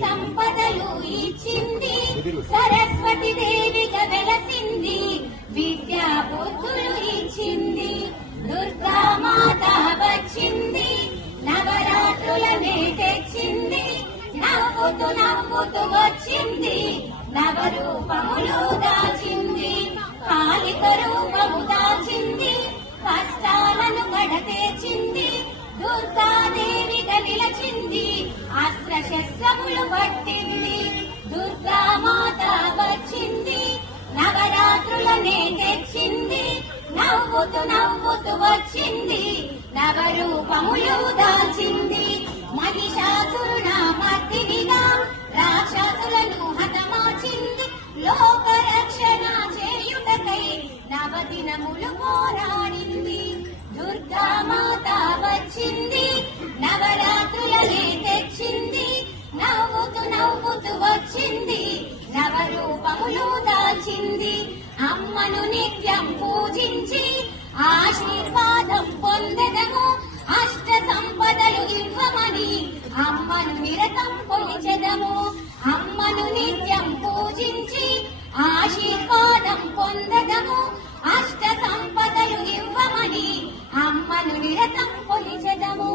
సంపదలు ఇచ్చింది. సరస్వతి దేవిగా వెలసింది. విద్యా బుద్ధులు ఇచ్చింది. దుర్గా మాత వచ్చింది. నవరాత్రులనే తెచ్చింది. నవ్వుతూ నవ్వుతూ వచ్చింది. నవరూపములు నవ్వుతూ నవ్వుతూ వచ్చింది. నవరూపములు దాల్చింది. మహిషాసురుణ మర్దినిగా రాక్షసులను హతమార్చింది లోక రక్షణ చేయుటకై నవదినములు పోరాడింది. దుర్గా మాత వచ్చింది. నవరాత్రులనే తెచ్చింది. నవ్వుతూ నవ్వుతూ వచ్చింది. నవరూపములు దాల్చింది. అమ్మను నిత్యం పూజింది. సంపదలు ఇవ్వమని అమ్మను నిరతం కొలిచెదము అమ్మను నిత్యం పూజించి ఆశీర్వాదం పొందదము. అష్ట సంపదలు ఇవ్వమని అమ్మను నిరతం